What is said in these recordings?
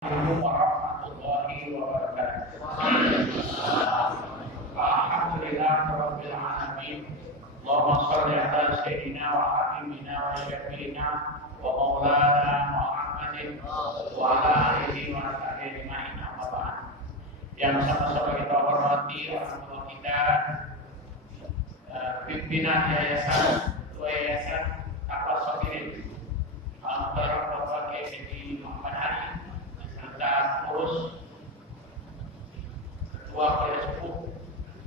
Assalamualaikum warahmatullahi wabarakatuh. Alhamdulillah rabbil alamin. Allahumma shalli ala sayyidina wa habibina wa syafiina wa maulana Muhammadin wa ala alihi wa sahbihi ajma'in. Amma ba'd. Yang sama-sama kita hormati orang tua kita, pimpinan yayasan Kapal Sokirin, antara Bapak Kiai Muhammad Ali, serta pengurus Ketua Kepala Sepuh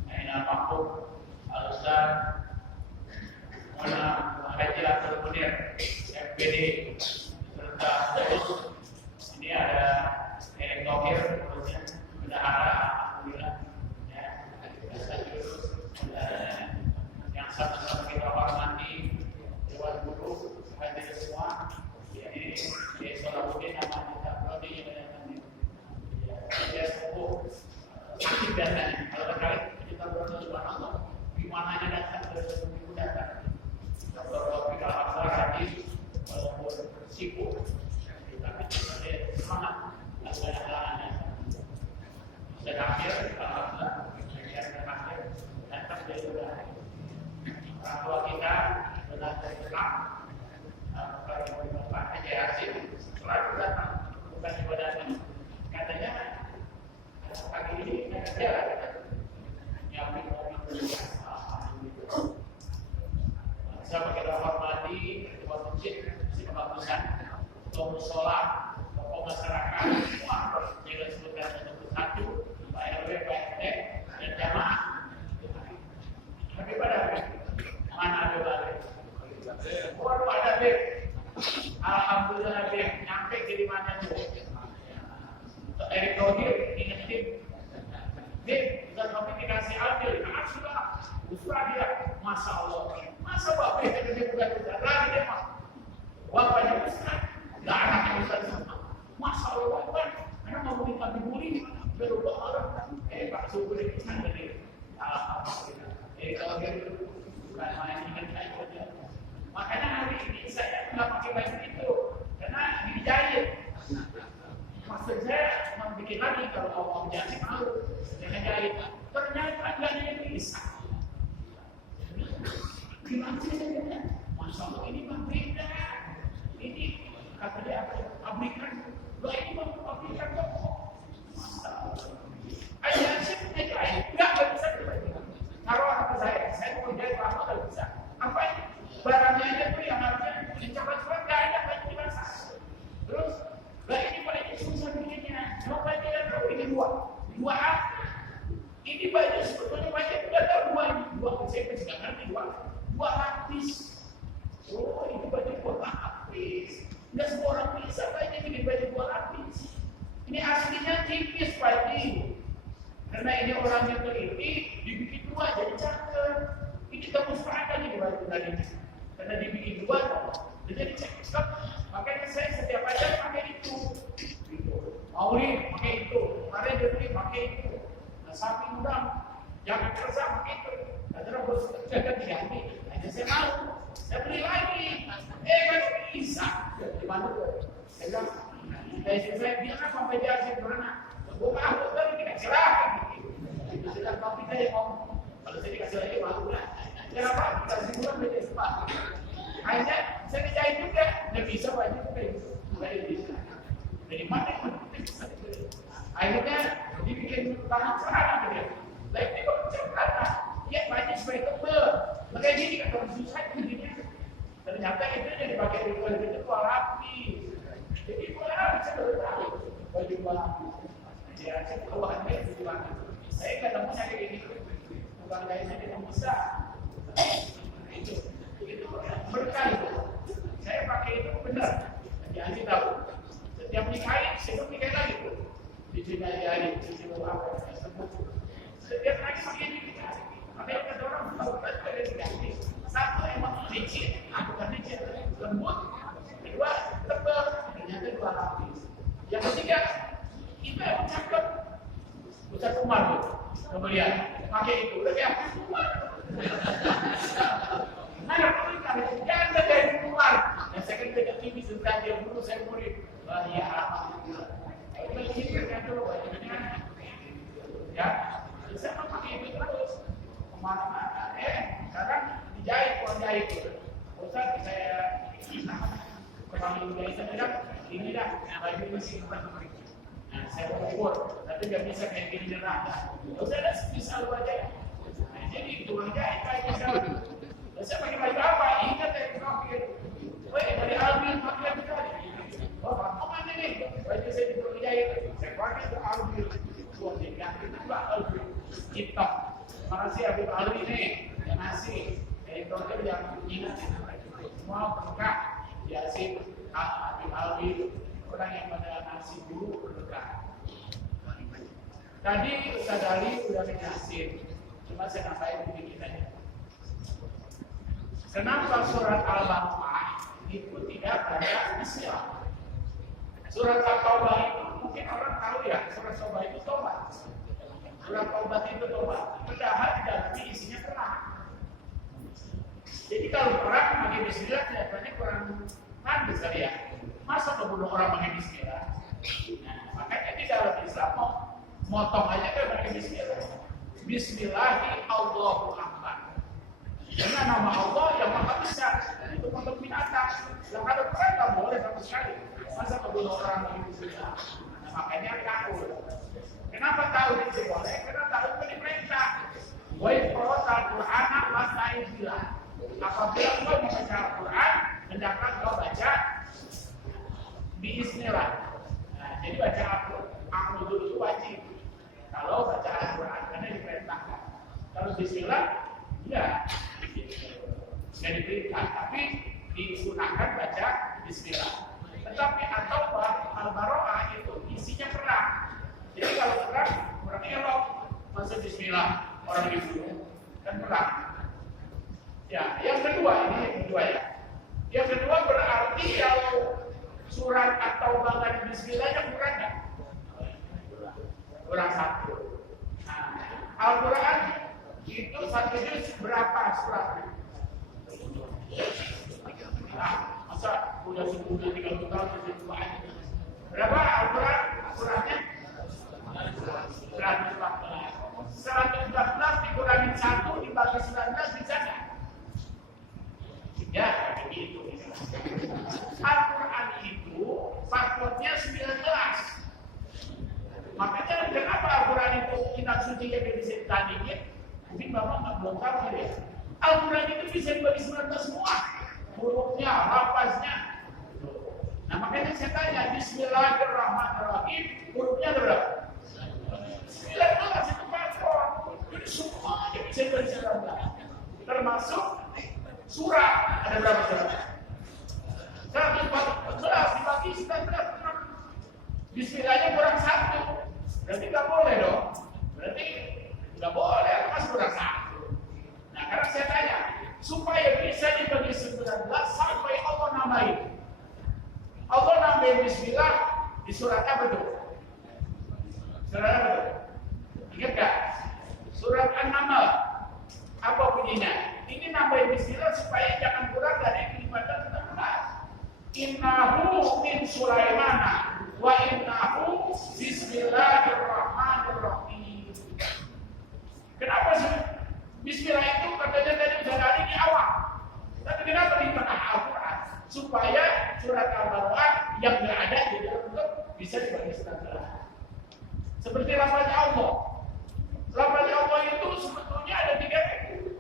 Aina Mahfud Al-Ustaz Haji Abdul Munir FPD, serta pengurus ini ada Erick Thohir, bendahara, alhamdulillah ya, yang sama-sama kita hormati, Dewan Guru, hadir semua. Jadi Salahuddin nama kita prodi ya sepuh sakit biasanya kalau terkait kita berdoa subhanallah gimana aja datang ke ibu datang kalau kita apa hadis walaupun sibuk tapi kita semangat ada halangannya sudah akhir alhamdulillah akhir datang dari orang tua kita benar dari Islam. Pak Haji Hasim selalu datang bukan ibadah ini. Katanya pagi ini kerja nyiapin mobil. Sama kita hormati ketua masjid, kebagusan, ketua musola, tokoh masyarakat, semua yang disebutkan satu, Pak RW, Pak RT, dan jamaah. Tapi pada mana ada balik? Waduh ada balik. Alhamdulillah dia nyampe ke mana tuh. Erick Thohir ingetin, sudah kami dikasih adil, sudah dia, masya Allah, masa bapak itu bukan Ustaz lagi dia mah, bapaknya Ustaz, nggak anaknya Ustaz sama, masya Allah bapak, karena mau minta dibully, berubah orang, Pak Syukur ini dari alhamdulillah, Erick Thohir bukan main ingat aja. Makanya hari ini saya nggak pakai baju itu karena dijahit. Maksud saya mau bikin lagi kalau mau jahit malu dengan jahit. Ternyata nggak bisa. Gimana sih? Masya Allah ini mah beda. Ini kata dia apa? Pabrikan. Loh ini mah pabrikan kok. Masya Allah. Aja sih jahit nggak bisa dibagi. Taruh apa saya mau jahit apa nggak bisa. Apa ini? Barangnya aja tuh yang harusnya dicoba-coba nggak ada baju dimasak. Terus, lah ini paling susah bikinnya. Coba dia tahu ini dua apa? Ini baju sebetulnya baju udah tahu dua saya pasti nggak ngerti dua lapis. Oh ini baju dua lapis. Nggak semua orang bisa baju bikin baju dua lapis. Ini aslinya tipis baju. Karena ini orangnya teliti, dibikin dua jadi cakep. Ini tembus pada nih baju tadi. Karena dibikin dua, jadi cekap. Makanya saya setiap aja pakai itu. Mau nih pakai itu, kemarin dia beli pakai itu. Nah, sapi udang, jangan kerja pakai itu. Karena bos kerja diganti. Hanya saya mau, saya beli lagi. Kan bisa. Gimana tuh? Saya bilang, saya bilang sampai dia saya berana. Gue aku tadi dikasih lagi. Itu sudah tapi saya ngomong. Kalau saya dikasih lagi malu lah. Kenapa? Kita simpulan beda sepatu. Hanya saya dijahit juga, nggak bisa baju kayak gitu. Dari mana? Akhirnya dibikin tangan serana dia. Lain dia kok cerita, ya baju supaya tebel. Makanya gini kan kalau susah begini. Ternyata itu yang dipakai di luar itu dua lapis. Jadi dua lapis saya baru tahu baju dua lapis. Ya, saya keluarnya itu gimana? Saya nggak nemu kayak gini. Bukan kayak saya tidak bisa. Itu berkah itu. Saya pakai itu benar. Jadi tahu. Setiap nikahin, saya nikahin lagi tuh. Di sini aja di sini apa? Setiap lagi pakai ini dikasih. Makanya kata orang tahu kan ada diganti. Satu emang licin, bukan licin, lembut. Kedua tebal, ternyata dua lapis. Yang ketiga, kita emang cakep. Ustaz Umar tuh, kemudian pakai itu. Udah kayak Umar. Nah, kalau jangan dari luar. Dan saya kan dekat TV sudah dia dulu saya murid. Ya, alhamdulillah. dulu bajunya, ya. Saya pakai itu terus kemana-mana. Sekarang dijahit, kurang jahit. Ustaz, saya kembali jahitan bilang, ini dah baju mesin. Nah, saya ukur, tapi nggak bisa kayak gini jerah. Ustaz, ada bisa aja. Nah, jadi kurang jahit kayak misalnya. Saya pakai baju apa? Ingat ya, kafir. Weh, dari Alvin pakai sekali. Oh, apa nih? Baju saya di kurang jahit. Saya pakai ke Alvin. Buat dia, itu juga Alvin. Hitam. Makasih Habib Alwi nih, yang ngasih. Dokter yang ingat semua berkah Yasin, Habib Alwi, orang yang pada ngasih dulu berkah. Tadi Ustaz Ali sudah menyasin, cuma saya nambahin sedikit aja. Kenapa surat Al-Baqarah itu tidak baca Bismillah? Surat At-Taubah itu mungkin orang tahu ya, surat Taubah itu tobat. Surat Taubah itu tobat. Padahal di dalamnya isinya perang. Jadi kalau perang pakai Bismillah kelihatannya kurang pantas kali ya. Masa membunuh orang pakai Bismillah? Nah, makanya di dalam Islam motong aja kan pakai Bismillah. Bismillahi Allahu Akbar. Dengan nama Allah yang maha besar itu untuk binatang. Yang kalau perang nggak boleh sama sekali. Masa membunuh orang pakai Bismillah? Nah, makanya takut. Kenapa tahu itu boleh? Karena tahu itu diperintah. Wa iqra' al-Qur'ana wasta'idillah. Apabila kau membaca Al-Quran, hendaklah kau baca Bismillah. Nah, jadi baca Al-Quran itu wajib. Kalau baca Al-Quran, karena diperintahkan. Kalau Bismillah, ya, tidak diperintah, tapi disunahkan baca Bismillah. Tetapi Al-Baro'ah itu isinya perang. Jadi kalau perang, orang elok masuk Bismillah, orang dibunuh, dan perang. Ya, yang kedua ya. Yang kedua berarti kalau surat atau bahkan Bismillahnya kurang nggak? Kurang satu. Nah, Al-Quran itu satu juz berapa suratnya? Nah, masa udah 10 30 tahun jadi banyak. Berapa Al-Quran suratnya? 114. 114 dikurangin 1 dibagi 19 bisa nggak? Ya, begitu. Al-Quran itu faktornya 19. Makanya kenapa Al-Quran itu kitab suci yang bisa ditandingin? Mungkin Bapak belum tahu ya. Al-Quran itu bisa dibagi 19 semua. Hurufnya, lafaznya. Nah, makanya saya tanya, Bismillahirrahmanirrahim, hurufnya berapa? 19 itu faktor. Jadi semuanya bisa dibagi 19. Termasuk surah. Ada berapa surah? 114 dibagi 19. Bismillahnya kurang 1. Berarti nggak boleh dong. Berarti nggak boleh, mas kurang 1. Nah, sekarang saya tanya, supaya bisa dibagi 19 sampai Allah nambahin. Allah nambahin Bismillah di surat apa tuh? Surat apa tuh? Ingat gak? Surat An-Naml. Apa bunyinya? Ini nambahin Bismillah supaya jangan kurang dari 15-16. Innahu min Sulaimana wa innahu Bismillahirrahmanirrahim. Kenapa sih? Bismillah itu katanya tadi dari di awal. Tapi kenapa di tengah Al-Quran? Supaya surat Al-Baqarah yang nggak ada di dalam itu bisa dibagi 19. Seperti lafaznya Allah. Lafaznya Allah itu sebetulnya ada 3 ekor.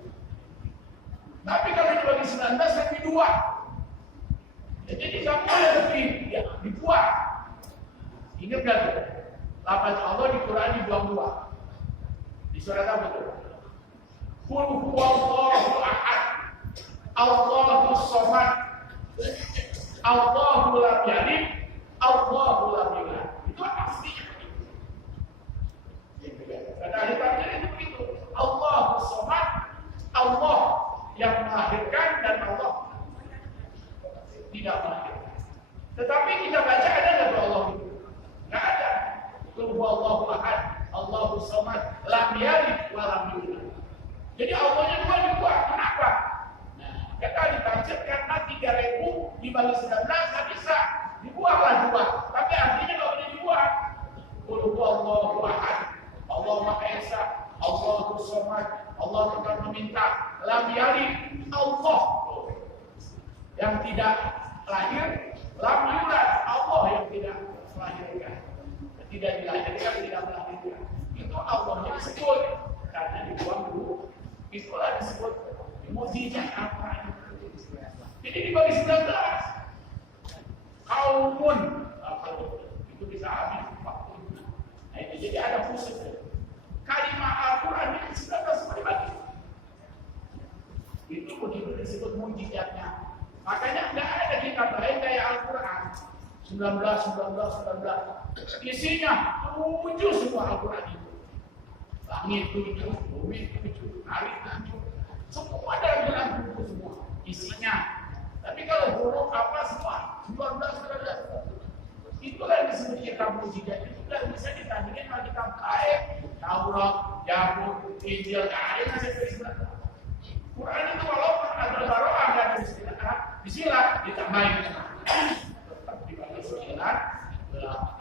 Tapi kalau dibagi 19 lebih 2. Ya, jadi nggak boleh lebih, ya dibuang. Ingat gak tuh? Lafaz Allah di Quran dibuang 2. Di surat apa tuh? Qul huwallahu ahad, Allahus samad, Allahu lam yalid, Allahu lam yulad. Itu aslinya begitu. Kata ahli tafsir itu begitu. Allahus samad, Allah yang melahirkan dan Allah tidak melahirkan. Tetapi kita baca ada nggak Allah itu? Nggak ada. Qul huwallahu ahad, Allahus samad, lam yalid wa lam yulad. Jadi Allahnya dua. Kenapa? Nah, kata ditafsir karena 3.000 dibagi 19 nggak bisa. Dibuanglah 2. Tapi artinya nggak boleh dibuang. Qul Qul huwallahu ahad, Allah Maha Esa, Allahus Samad, Allah tempat meminta, lam yalid, Allah yang tidak lahir, lam yulad, Allah yang tidak melahirkan, tidak dilahirkan, tidak melahirkan. Itu Allahnya disebut karena dibuang dulu. Itulah disebut mukjizat apa? Jadi dibagi 19. Kaumun, kalau itu bisa habis waktu. Nah, itu jadi ada khusus. Kalimat Al-Quran ini 19 semua dibagi. Itu begitu disebut mukjizatnya. Makanya nggak ada kitab lain kayak Al-Quran. 19. Isinya 7 semua Al-Quran itu. Langit 7, bumi 7, hari 7. Semua dalam buku semua isinya. Tapi kalau huruf apa semua 19. Itulah yang disebut kitab mukjizat. Itu tidak bisa ditandingin sama kitab lain. Taurat, Zabur, Injil, ada yang saya Quran itu walaupun ada baroah nggak ada disilat ditambahin. Tetap dibagi 9.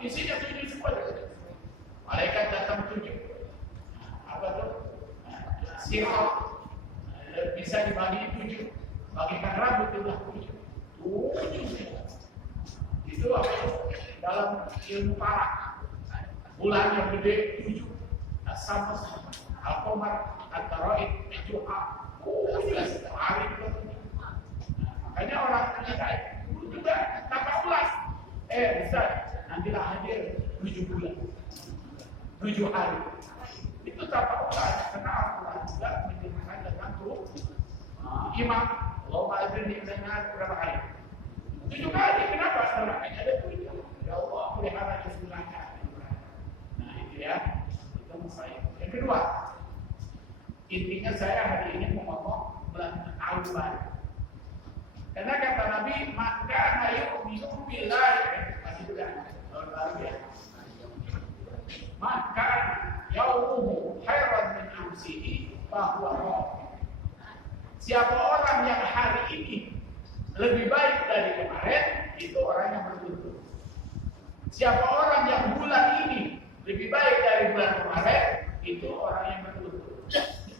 Isinya 7 semua. Malaikat datang 7. Apa tuh? Sirat bisa dibagi 7. Bagikan rambut itulah 7. Itu apa? Dalam ilmu parak. Bulan yang gede 7. Sama-sama. Al-Qamar, Al-Taraid, Al-Juha. 7 hari itu. Makanya orang kita dulu juga tanpa bulan. Ustaz, nantilah hadir 7 bulan. 7 hari. Itu tanpa bulan. Karena Al-Quran juga menyebutkan tentang imam. Allahumma ajirni dengan berapa hari? 7 kali. Kenapa? Karena ada 7. Ya Allah, pelihara kesulanya. Nah itu ya. Itu masalah. Yang kedua, intinya saya hari ini mau ngomong bulan Al-Quran. Karena kata Nabi, maka ayo minum billahi masih juga tahun baru ya. Maka yaumuhu khairan min amsihi bahwa siapa orang yang hari ini lebih baik dari kemarin, itu orang yang beruntung. Siapa orang yang bulan ini lebih baik dari bulan kemarin, itu orang yang beruntung.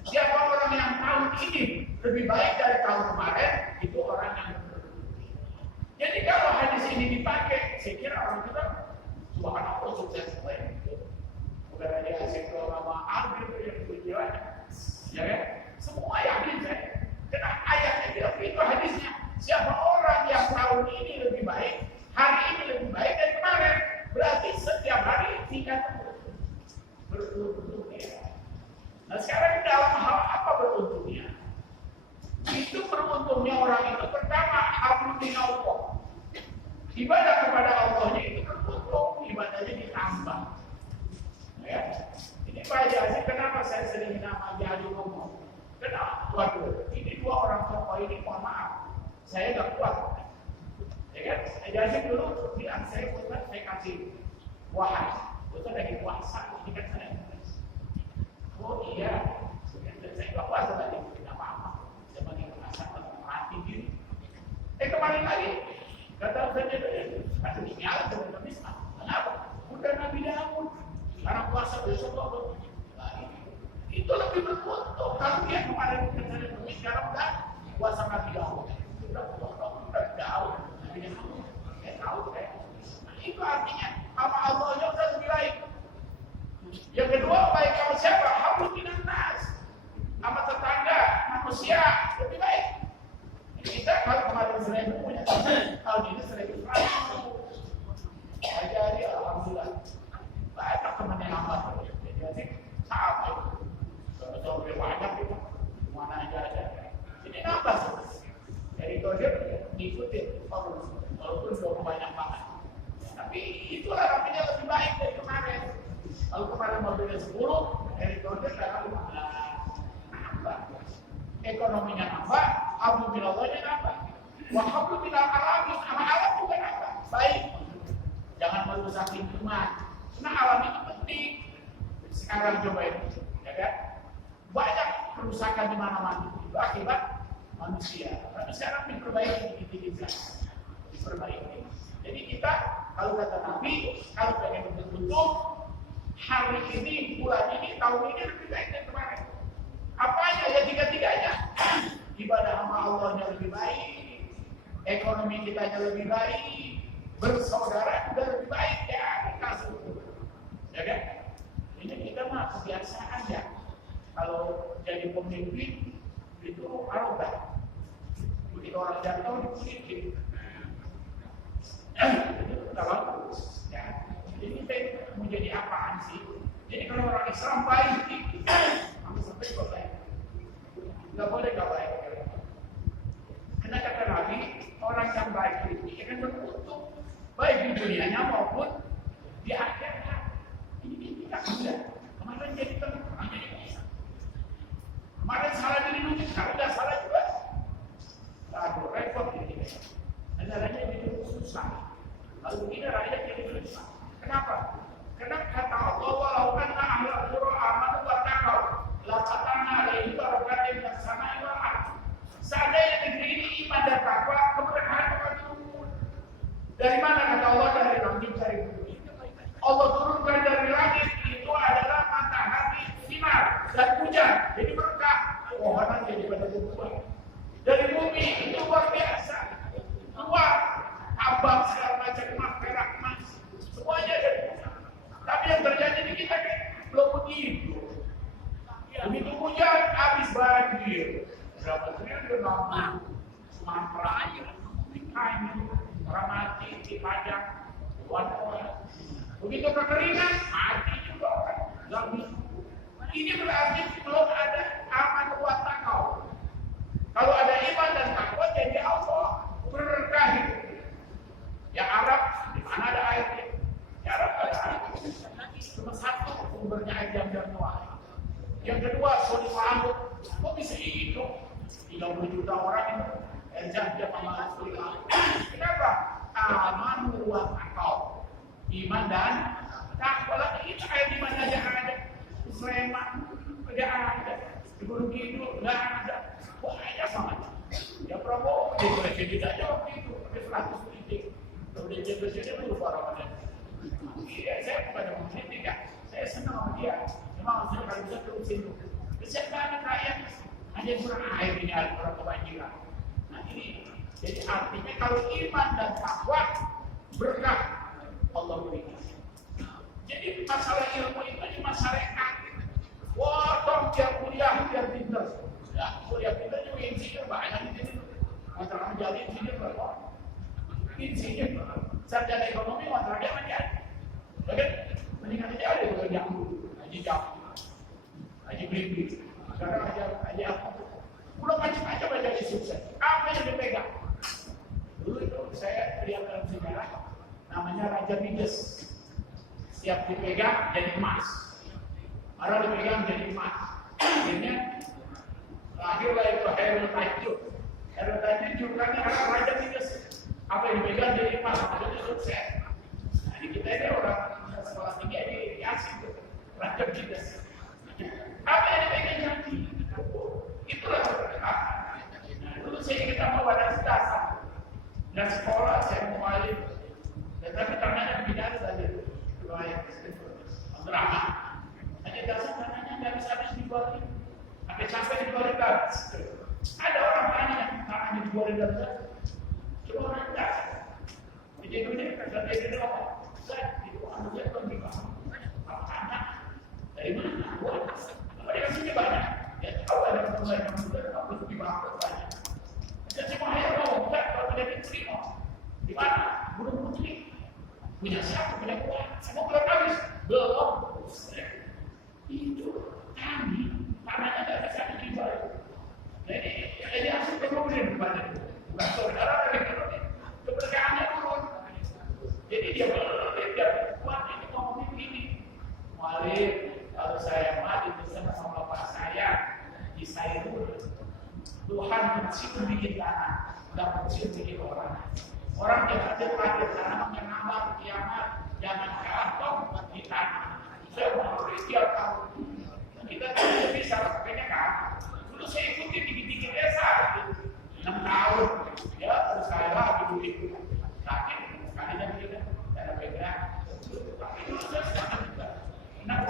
Siapa orang yang tahun ini lebih baik dari tahun kemarin, itu orang yang beruntung. Jadi kalau hadis ini dipakai, saya kira orang kita subhanallah sukses semua. Bukan hanya asik nama ambil yang tujuan, ya kan? Semua yakin saya. Karena ayatnya bilang itu hadisnya. Siapa orang yang tahun ini lebih baik, hari ini lebih baik dari kemarin, berarti setiap hari tingkat beruntung ya. Nah sekarang dalam hal apa beruntungnya? Itu beruntungnya orang itu pertama hablum minallah. Ibadah kepada Allahnya itu beruntung, ibadahnya ditambah. Ya. Ini Pak Haji, kenapa saya sering nama Haji ngomong? Kenapa? Waduh, ini 2 orang tokoh ini, mohon maaf, saya nggak kuat. Ya kan? Haji dulu bilang saya kasih wahai, itu lagi puasa, ini kan saya. Oh iya, saya nggak puasa tadi, tidak apa-apa. Saya bagi puasa, mati diri. Kemarin lagi, kata saja aduh ini alat sebenarnya Islam. Kenapa? Udah Nabi Daud. Sekarang puasa besok kok. Itu lebih beruntung. Kalau dia kemarin kemarin sekarang udah puasa Nabi Daud. Udah Daud. Nabi Daud. Saya tahu saya. Nah, itu artinya sama Allahnya udah lebih baik. Yang kedua baik sama siapa? Hablum minan nas. Sama tetangga manusia lebih baik. Kita kalau kemarin 1000 punya tahun ini 1100. Jadi alhamdulillah banyak teman yang nambah. Jadi sama itu. Kalau lebih banyak itu mana aja ada. Ini nambah. Jadi kalau dia ngikutin walaupun sudah banyak banget. Tapi itulah artinya lebih baik dari kemarin. Kalau kemarin mobilnya 10, dari Gojek sekarang 15. Nambah. Ekonominya nambah, hablum minallahnya nambah. Wa hablum minal alamin, sama alam juga nambah. Baik. Jangan merusak lingkungan. Karena alam itu penting. Sekarang coba itu, ya kan? Banyak kerusakan di mana-mana. Itu akibat manusia. Tapi sekarang diperbaiki dikit-dikit saja. Diperbaiki. Jadi kita, kalau kata Nabi, kalau pengen betul-betul hari ini, bulan ini, tahun ini lebih baik dari kemarin. Apanya? Ya tiga-tiganya. Ibadah sama Allahnya lebih baik, ekonomi kitanya lebih baik, bersaudara juga lebih baik ya, kasih itu. Ya kan? Ini kita mah kebiasaan ya. Kalau jadi pemimpin itu arogan. Begitu orang jatuh dipulitin. Itu tak bagus. Ya. Jadi kita mau jadi apaan sih? Jadi kalau orang Islam baik, kamu sampai kok baik. Nggak boleh nggak baik. Karena kata Nabi, orang yang baik itu akan beruntung baik di dunianya maupun di akhirat. Ini tidak mudah. Kemarin jadi orang jadi bisa. Kemarin salah jadi lucu, sekarang nggak salah juga. Aduh, repot ini. Negaranya jadi susah. Lalu begini rakyat jadi susah. Kenapa? Karena kata Allah, walau anna ahlul qura amanu wa taqaw, la fatahna alaihim barakatin minas sama'i wal ardh. Seandainya negeri ini iman dan takwa, keberkahan akan turun. Dari mana kata Allah? Dari langit, dari bumi. Allah turunkan dari langit itu adalah matahari, sinar dan hujan. Jadi berkah. Pohonan jadi pada berbuah. Dari bumi itu luar biasa. Luar, abang segala macam emas, perak, emas, semuanya dari bumi. Tapi yang terjadi di kita kan belum begitu. Begitu hujan, habis banjir. Berapa triliun nama Sumatera, Kayu, Ramati, Cipajang, Wan-Wan. Begitu kekeringan, mati juga orang. Ini berarti belum ada aman wa taqwa. Kalau ada iman dan takwa, jadi Allah berkah hidup. Ya Arab, di mana ada airnya? Ya Arab ada air. Cuma satu sumbernya air dan Noah. Yang kedua, Soli Mahmud. Kok bisa hidup? 30 juta orang itu jam-jam sama kenapa? Aman wa taqwa. Iman dan takwa. Lagi itu air di mana aja ada. Sleman tidak ada. Di Gunung Kidul tidak ada. Banyak banget. Ya Prabowo jadi presiden aja waktu itu pakai 100 titik. Kalau dia jadi presiden dulu Ramadan. Iya, saya bukan yang kritik ya. Saya senang sama dia. Memang saya kalau bisa terusin itu. Kesehatan rakyat hanya kurang air ini ada orang kebanjiran. Nah ini jadi artinya kalau iman dan takwa berkah Allah berikan. Jadi masalah ilmu itu di masyarakat. Wah, dong biar kuliah biar pintar. Ya, kuliah pintar juga insinyur banyak di sini. Antara menjadi insinyur berapa? Insinyur. Sarjana ekonomi masalahnya menjadi. Bagian mendingan aja ada yang yang Haji Jam, Haji Blimbi. Sekarang aja apa? Pulau macam-macam aja jadi sukses. Apa yang dipegang? Dulu itu saya lihat dalam sejarah namanya Raja Midas. Siap dipegang jadi emas. Marah dipegang jadi emas. Akhirnya lahirlah itu Herul Tajud. Herul Tajud julukannya adalah Raja Midas. Apa yang dipegang jadi emas. Jadi sukses. Nah di kita ini orang sekolah tinggi aja asing tuh. Raja Midas. Apa yang dipegang jadi? Itulah berkah. Nah dulu saya kita mau ada dasar. Dan sekolah saya mau balik. Tetapi tangannya begini saja. Ayat drama. Hanya dasar tanahnya nggak bisa habis dibalik. Sampai sampai dibalik habis. Ada orang tanya yang tanahnya dibalik habis. Coba orang dasar. Jadi ini kata dia doang. Saya itu anunya tuh di bawah. Anak dari mana? Buat. Mereka sini banyak. Ya tahu ada mulai kemudian harus di bawah banyak. Dan semua yang mau kalau tidak diterima. Di mana? Gunung Putri. Punya siapa? Punya kuat. Semua belum habis. Belum. Itu kami. Tanahnya tidak bisa dijual. Jadi, ini hasil kemudian kepada itu. Bukan saudara dari kemudian. Keberkahannya turun. Jadi dia kuat. Ini ngomongin begini. Malik, kalau saya mati bersama sama bapak saya di Sairul. Tuhan mencium bikin tanah. Tidak mencium bikin orang. Orang yang hadir karena mengamal kiamat jangan kalah toh di tanah. Saya mau setiap tahun kita tidak bisa pakainya kan. Dulu saya ikuti dikit-dikit desa 6 tahun ya terus saya lagi duit sakit sekalinya kita ada pegang. Tapi dulu saya sudah juga. Nah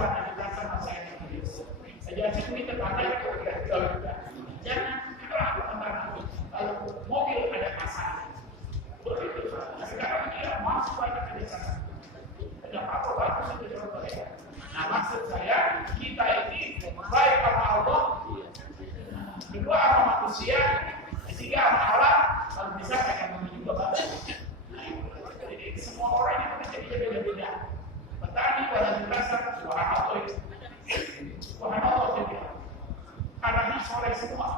merasa subhanallah, subhanallah jadi tanahnya soleh semua.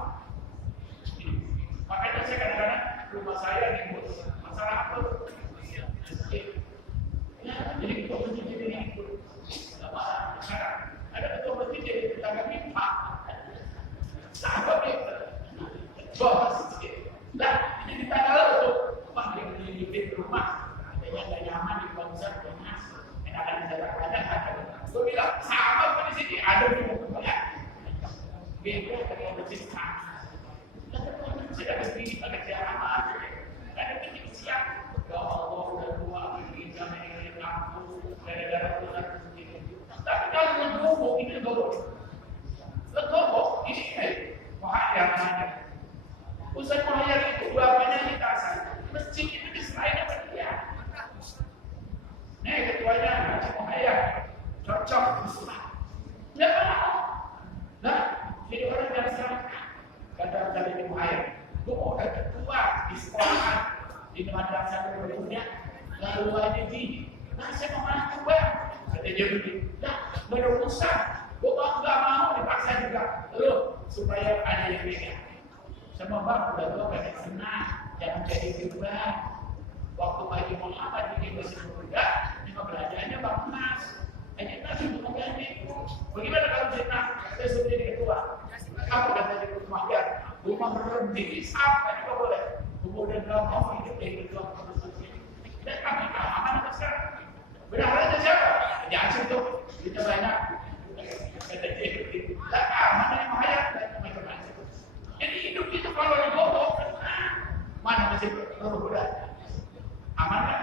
Makanya saya kadang-kadang rumah saya ribut masalah apa? Ya, jadi ketua masjid jadi ribut. Sekarang ada ketua masjid jadi tetangga minta. Sahabat dia, bos. Nah, ini kita tahu tuh, wah di rumah, adanya nggak nyaman di bangsa, enakan ada. Gue bilang, sahabat di sini ada di rumah. Beda ketua masjid. Saya ada begini, ada kiamat, ada begini siap. Ya Allah, udah dua begini, ini kampus, gara-gara urusan begini. Tapi kalau legowo, ini legowo, ini bahaya namanya. Usai bahaya itu, bapaknya ditasan. Masjid itu diserahin sama dia. Nih ketuanya, macam bahaya, cocok, nggak mau. Nah, jadi orang yang serang, kata-kata ini bahaya. Gue mau ada ketua di sekolahan, di madrasah berikutnya, lalu aja gini. Nah, saya mau masuk bang, kata dia begini. Nah, berurusan, gue nggak mau dipaksa juga. Lalu supaya ada yang pegang. Sama bang, udah tua gak senang, jangan jadi gibah. Waktu Pak Haji Muhammad ini masih muda, cuma belanjanya bang Mas. Hanya kasih untuk mengganti. Bagaimana kalau saya saya sudah jadi ketua? Kamu kata jadi ketua rumah berhenti, sampai juga boleh. Kemudian dalam mau hidup dari ketua konstitusi. Dan kami keamanan besar. Benar aja siapa? Jangan itu kita banyak. Kata dia, tak keamanan yang bahaya dan macam-macam. Jadi hidup itu kalau legowo, mana masih berbuda? Aman kan?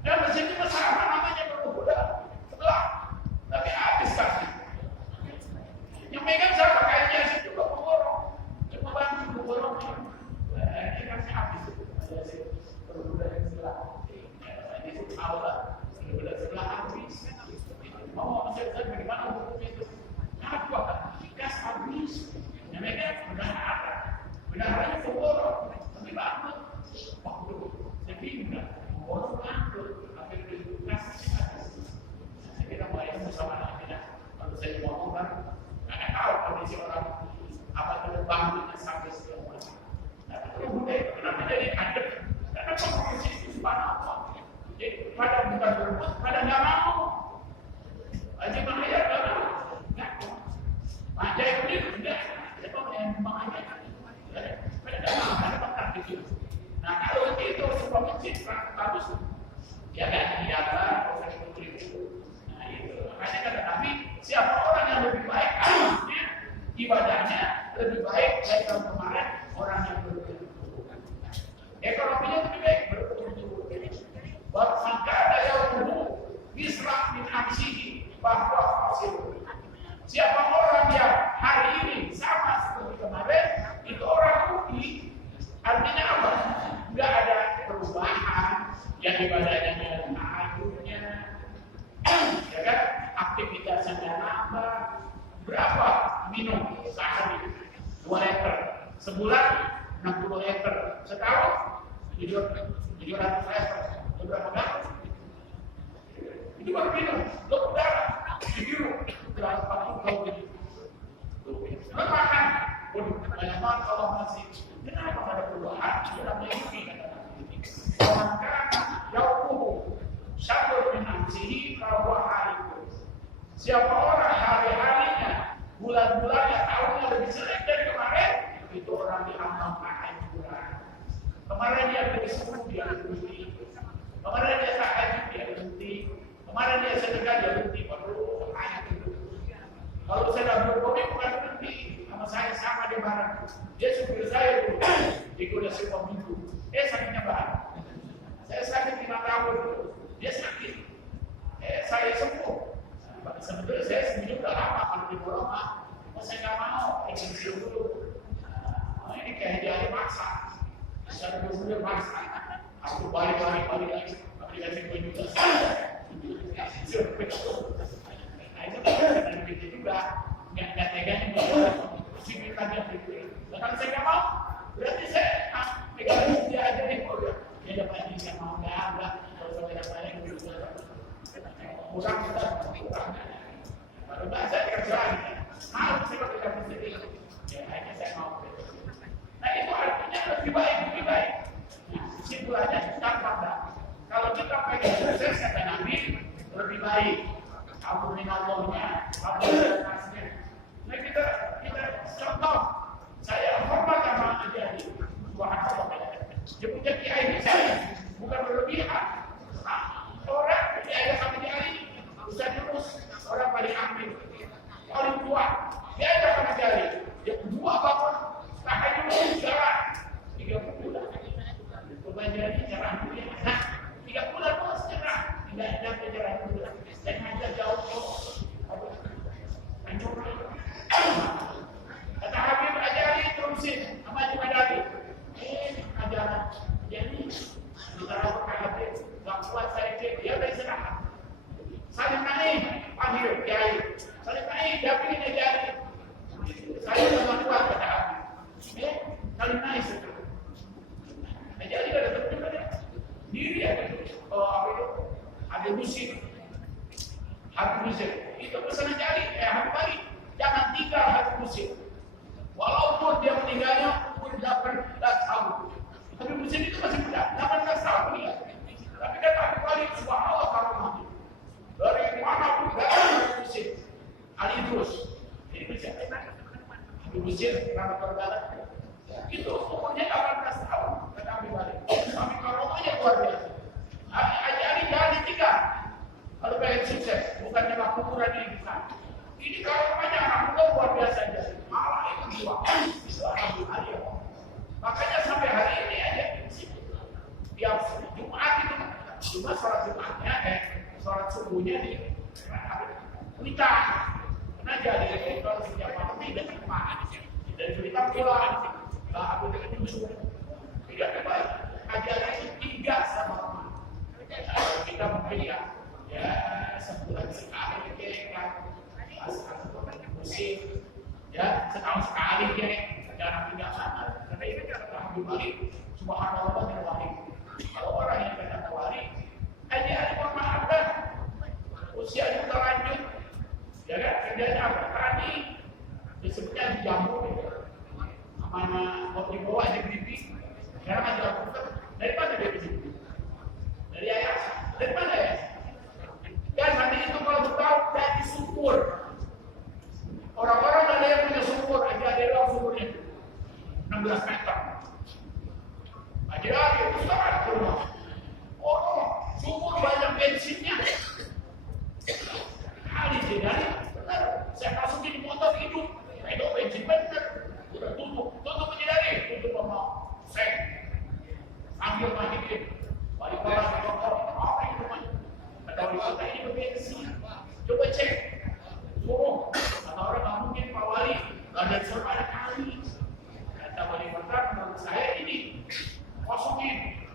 Dan masih cuma sama namanya berbuda. Setelah, tapi habis kasih. Yang megang siapa? Kayaknya sih juga pemborong. Cuma bantu pemborong. Ini kasih habis. Ada berbuda yang sebelah. Ini itu awal. Berbuda sebelah habis. Mau saya bagaimana hukum itu? Apa? Gas habis. Yang megang bendahara. Bendaharanya pemborong. Tapi bangkrut. Waktu saya bingung. Pemborong bangkrut. Tapi kasih habis. Saya kira mau yang bersama aja. Kalau saya ngomong kan. Nggak tahu kondisi orang apa itu bangunnya sampai sekian macam. Nah, itu budaya kenapa jadi adem? Karena kompromi itu subhanallah. Jadi pada bukan berebut, pada nggak mau. Haji Mahayat nggak mau. Nggak mau. Haji Udin enggak. Dia mau yang Mahayat. Pada nggak mau. Ada bakar di situ. Nah kalau itu sebuah masjid bagus. Ya kan? Dijaga, proses putri itu. Nah itu. Makanya kata Nabi, siapa orang yang lebih baik amalnya, ibadahnya lebih baik dari tahun kemarin, orang yang berkecukupan. Ekonominya lebih baik, berkecukupan. Maka ada yang dulu misrah min aksihi bahwa hasil. Siapa orang yang hari ini sama seperti kemarin, itu orang rugi. Artinya apa? Enggak ada perubahan, yang ibadahnya tahajudnya, ya kan? Aktivitasnya nambah. Berapa minum sehari? 2 liter. Sebulan 60 liter. Setahun 700 liter. Berapa banyak? Itu baru minum. Lo udara biru berapa kilo gitu. Lo makan. Banyak banget kalau masih. Kenapa ada perubahan? Sudah mengikuti maka yaukuhu syabur min amsihi bahwa hari itu. Siapa orang hari-harinya, bulan-bulannya, tahunnya lebih jelek dari kemarin, itu orang diamal kehancuran. Kemarin dia beri 10, dia berhenti. Kemarin dia tahajud, dia berhenti. Kemarin dia sedekah, dia berhenti. Baru ayat itu. Kalau saya dah berkomi, bukan berhenti. Sama saya sama di barang. Dia supir saya dulu. Dia udah sebuah minggu. Sakitnya barang. Saya sakit 5 tahun. Dia sakit. Saya sembuh. Sebetulnya saya sendiri udah lama kalau di Boroma. Saya nggak mau. Ingin dulu. Ini kayak jadi maksa. Saya dulu maksa. Aku balik lagi. Aplikasi gue juga. Nah itu kan begitu juga. Nggak teganya juga. Sibuk lagi gitu. Kalau saya nggak mau, berarti saya pegang dia aja nih. Dia dapat yang mau nggak. Kalau saya dapat yang gitu. Kurang kita Baru bahasa dikerjain. Harus saya pakai sendiri. Ya, hanya saya mau. Nah itu artinya lebih baik. Nah, kesimpulannya kita pada kalau kita pengen sukses kata Nabi lebih baik. Kamu minallahnya, kamu kasihnya. Nah kita contoh. Saya hormat sama Ajari. Subhanallah. Dia punya kiai saya, bukan berlebihan. Orang kiai sama Ajari bisa terus orang paling amin, paling tua. Dia ada sama Ajari. Dia kedua bangun tahajud jalan 3 bulan. Ajari cerah dia. Nah, 3 bulan terus cerah. Tidak ada pencerahan bulan. Dan hanya jauh-jauh. Kata Habib Ajari terusin sama Haji Madani. Ajaran. Jadi saudara Pak Habib gak kuat saya cek dia udah istirahat. Saling naik panggil kiai. Saling naik dapat Ajari. Saya sama kuat kata Habib. Saling naik setelah. Ajari ada betul kan? Diri ada apa itu? Ada musik. Habib musik. Itu pesan Ajari. Habib balik. Jangan tinggal Habib musik. Walaupun dia meninggalnya umur 18 tahun. Tapi musik itu masih muda, 18 tahun dia. Tapi kata Habib balik, subhanallah karomah. Dari mana pun gak ada musik. Al-Idrus. Jadi musik. Habib musik, nama terbalas. Itu umurnya 18 tahun. Kata Habib balik. Tapi karomahnya luar biasa. Ajari jangan ditinggal. Kalau pengen sukses, bukan cuma kuburan ini bukan. Ini karomahnya anak muda luar biasa aja. Malah itu jiwa. Itu alhamdulillah. Makanya sampai hari ini aja tiap Jumat itu cuma sholat Jumatnya, sholat subuhnya di Pelita. Karena jadi kalau setiap malam tidak Jumat. Dan Pelita pulang. Aku dengan musuh. Tidak baik. Ajaran itu 3 sama teman. Kita mungkin ya sebulan sekali kan. Musik, ya setahun sekali dia jarang tinggal sana. Karena ini kan Habib balik, subhanallah dan wahid. Kalau orang yang kena tawari, adik maaf kan, usianya sudah lanjut, ya kan kerjanya apa? Tadi disebutnya di jambu, mana mau dibawa aja bibi, sekarang ada komputer. Dari mana dia bisa? Dari ayah. Dari mana ya? Dan nanti itu kalau bertahu dari sumur. Orang-orang ada yang punya sumur, aja ada yang sumurnya 16 meter. Aja itu sangat rumah. Oh, sumur banyak bensinnya. Kali sih dari benar. Saya masukin di motor hidup. Itu bensin benar. Udah tutup aja dari, tutup sama seng. Ambil masukin. Balik orang ke motor. Apa itu namanya? Ada wisata ini berbensin. Coba cek. Oh, kata orang nggak mungkin Pak Wali, nggak ada serba ada kali. Kata wali kota, menurut saya ini kosongin,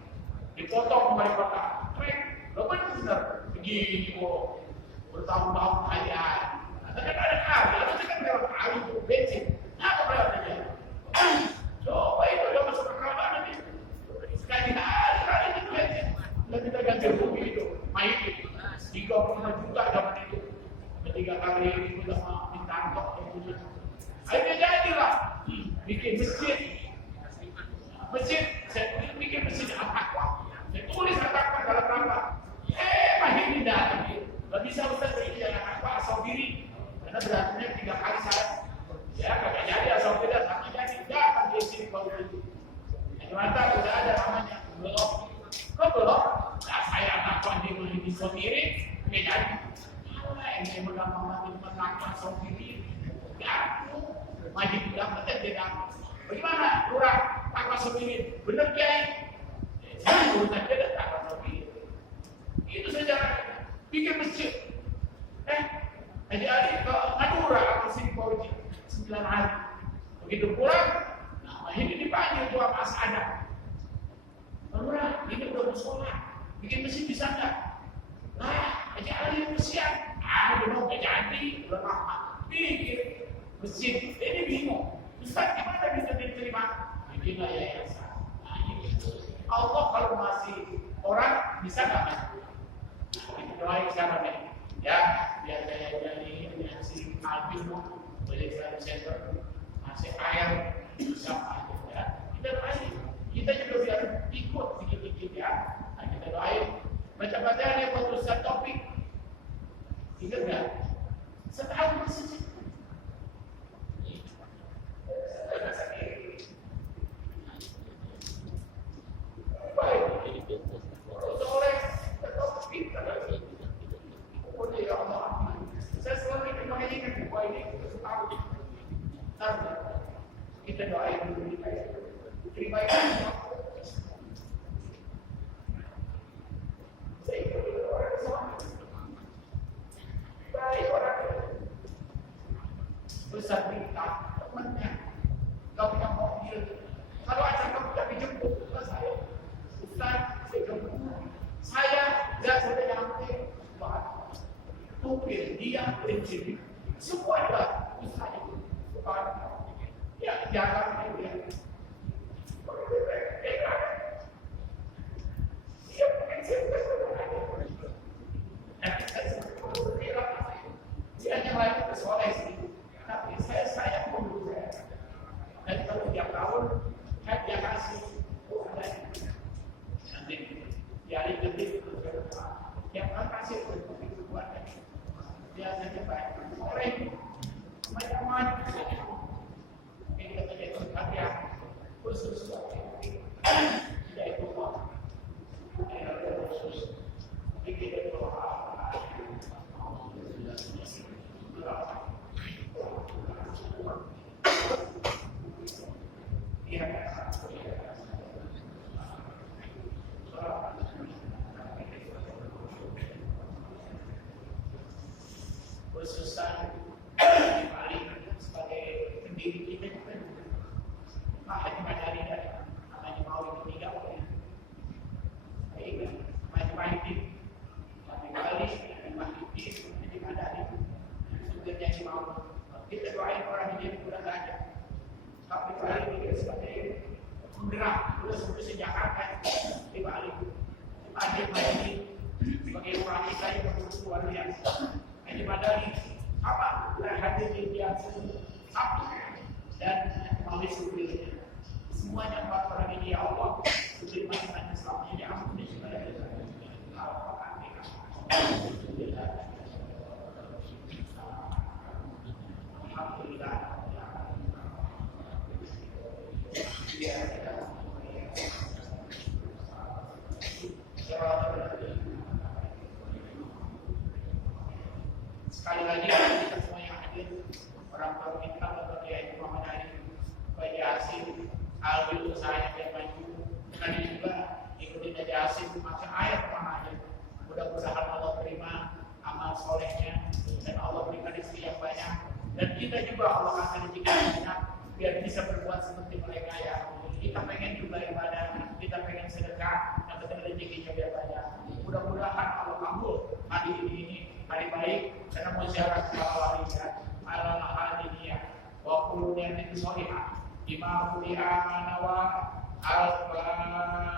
dipotong wali kota. Keren, lo benar begini kok bertahun-tahun aja. Kata kan ada kali, harusnya kan lewat kali itu bensin. Apa berarti? Coba itu dia masuk ke kamar nanti. Sekali kali itu bensin. Dan kita ganti rugi itu, main itu 35 juta zaman itu. Ketika kali itu sama minta kok itu. Akhirnya jadilah bikin masjid. Saya bikin masjid apa? Saya tulis katakan dalam rangka. Mahini datang. Gak bisa Ustaz ini jangan apa asal diri. Karena beratnya 3 kali saya. Ya kagak jadi asal beda sama jadi. Datang di sini kalau itu. Mantap udah ada namanya. Belum. Kok belum? Nah, saya takut di sendiri. Nggak jadi. Yang megang menangkan sendiri, ya, maju bilang betul tidak. Bagaimana, lurah takwa sendiri, benar kiai? Saya urusan dia dan takwa sendiri. Itu saja, bikin masjid. Adik-adik ke Madura atau sini Pauji 9 hari. Begitu pulang, nah ini dipanggil tua Mas Adam. Lurah, ini udah mau sholat, bikin masjid bisa nggak? Nah, adik-adik bersiap. Belum jadi, belum lama. Pikir masjid ini bingung. Ustaz gimana bisa diterima? Bikin yayasan. Nah, itu. Allah kalau masih orang bisa nggak? Itu doain sekarang ini. Ya, albino, boleh center, masih air, sama aja ya. Kita doain, kita juga biar ikut sedikit-sedikit ya. Nah, kita doain. Baca-baca dia buat Ustaz Topik. Ingat nggak? Setahun masih baik. Soleh, Topik. Ya Allah, saya selalu mengingat bahwa ini setahun. Kita doain dulu terima kasih. Saya ikut orang soleh. Baik orang besar minta temannya. Kau yang mobil. Kalau aja kamu tak dijemput ke saya, Ustaz, saya jemput. Saya tidak sudah nyampe. Tupir dia prinsip semua adalah usaha itu. Ya, jangan dia. Dia prinsip dia yang lain itu soleh sih. Tapi saya pun dulu saya. Dan kalau tiap tahun dia kasih nanti diari gede yang kasih untuk itu buat biasanya baik orang macam-macam ini katanya itu karya khusus tidak itu khusus bikin itu khususan di Bali sebagai pendiri kita juga Pak Madani dari namanya mau itu tidak boleh. Baik, macam-macam di Bali di Madani sumbernya di mau kita doain orang ini kurang ada. Tapi Bali juga sebagai penggerak terus Jakarta di Bali. Ada Madani sebagai orang kita yang luar biasa. Ini Madani apa hadir yang sabtu dan melalui sebelumnya semuanya orang ini ya Allah beri masing-masing selamatnya di ampun segala alhamdulillah. Sekali lagi kita semua yang hadir, orang tua kita, Bapak Kiai Muhammad Ali, Pak Yasin, Albi usahanya biar maju, dan juga ikutin Haji Yasin macam ayat mana aja. Mudah-mudahan Allah terima amal solehnya dan Allah berikan rezeki yang banyak. Dan kita juga Allah akan rezekikan banyak biar bisa berbuat seperti mereka ya. Kita pengen juga ibadah, kita pengen sedekah, dan betul rezekinya biar banyak. Mudah-mudahan Allah kabul hari ini hari baik karena musyawarah para walinya ala hadiniya wa kullu niyatin shalihah bima qul ya nawa al-fatihah.